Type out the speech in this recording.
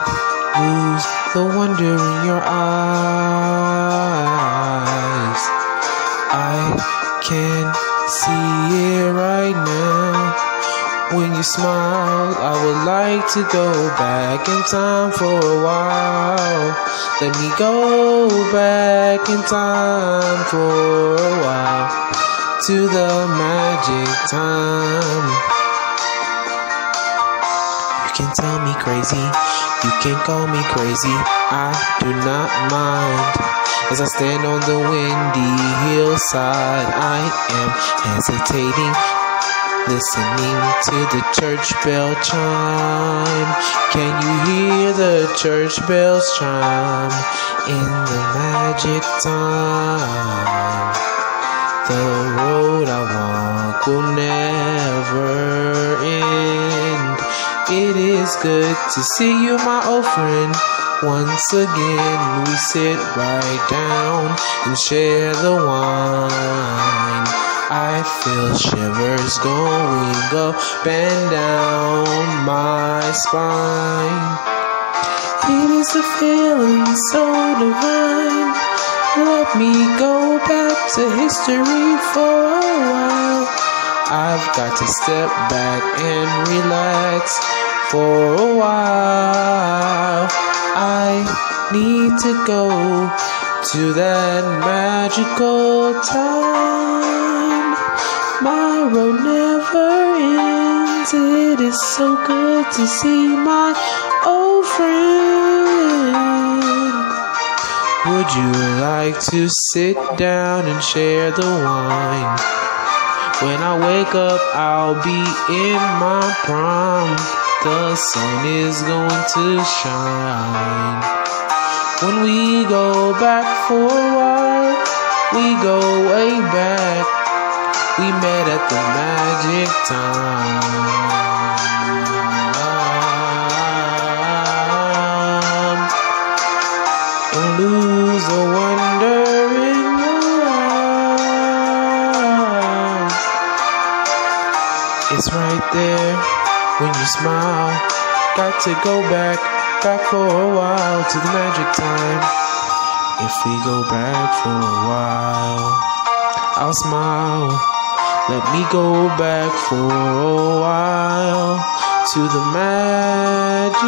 I lose the wonder in your eyes. I can see it right now. When you smile, I would like to go back in time for a while. Let me go back in time for a while to the magic time. You can tell me crazy, you can call me crazy, I do not mind. As I stand on the windy hillside, I am hesitating, listening to the church bell chime. Can you hear the church bells chime in the magic time? The road I walk will never end. It is good to see you, my old friend. Once again, we sit right down and share the wine. I feel shivers going up and down my spine. It is a feeling so divine. Let me go back to history for a while. I've got to step back and relax for a while. I need to go to that magical time. My road never ends. It is so good to see my old friend. Would you like to sit down and share the wine? When I wake up, I'll be in my prime. The sun is going to shine. When we go back for a while, we go way back. We met at the magic time. Don't lose the wonder in your eyes. It's right there when you smile. Got to go back for a while to the magic time. If we go back for a while, I'll smile. Let me go back for a while to the magic